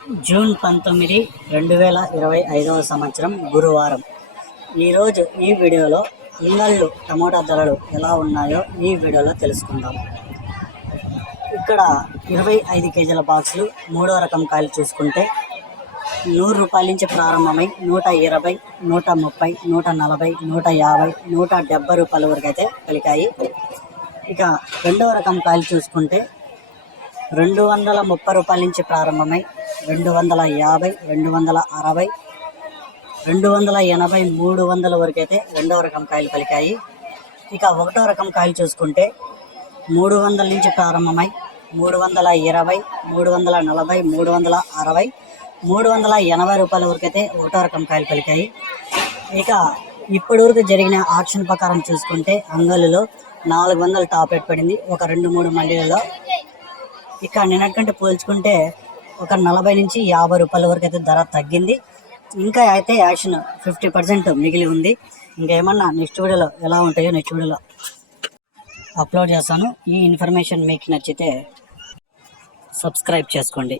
June పంతొమ్మిది రెండు వేల ఇరవై ఐదవ సంవత్సరం గురువారం. ఈరోజు ఈ వీడియోలో అంగళ్ళు టమోటా ధరలు ఎలా ఉన్నాయో ఈ వీడియోలో తెలుసుకుందాం. ఇక్కడ ఇరవై ఐదు కేజీల బాక్సులు మూడో రకం కాయలు చూసుకుంటే నూరు రూపాయల నుంచి ప్రారంభమై నూట ఇరవై నూట ముప్పై నూట నలభై నూట యాభై నూట డెబ్బై రూపాయల వరకు అయితే పలికాయి ఇక రెండవ రకం కాయలు చూసుకుంటే రెండు వందల ముప్పై రూపాయల నుంచి ప్రారంభమై రెండు వందల యాభై రెండు వందల అరవై రెండు వందల ఎనభై మూడు వందల వరకు అయితే రెండవ రకం కాయలు పలికాయి. ఇక ఒకటో రకం కాయలు చూసుకుంటే మూడు వందల నుంచి ప్రారంభమై మూడు వందల ఇరవై మూడు వందల నలభై మూడు వందల అరవై మూడు వందల ఎనభై రూపాయల వరకు అయితే ఒకటో రకం కాయలు పలికాయి. ఇక ఇప్పటి వరకు జరిగిన ఆక్షన్ ప్రకారం చూసుకుంటే అంగలులో నాలుగు వందల టాప్ రేట్ పడింది. ఒక రెండు మూడు మండీలలో. ఇక నిన్నటికంటే పోల్చుకుంటే ఒక నలభై నుంచి యాభై రూపాయల వరకు అయితే ధర తగ్గింది. ఇంకా అయితే యాక్షన్ ఫిఫ్టీ పర్సెంట్ మిగిలి ఉంది. ఇంకేమన్నా నెక్స్ట్ వీడియోలో ఎలా ఉంటాయో నెక్స్ట్ వీడియోలో అప్లోడ్ చేస్తాను. ఈ ఇన్ఫర్మేషన్ మీకు నచ్చితే సబ్స్క్రైబ్ చేసుకోండి.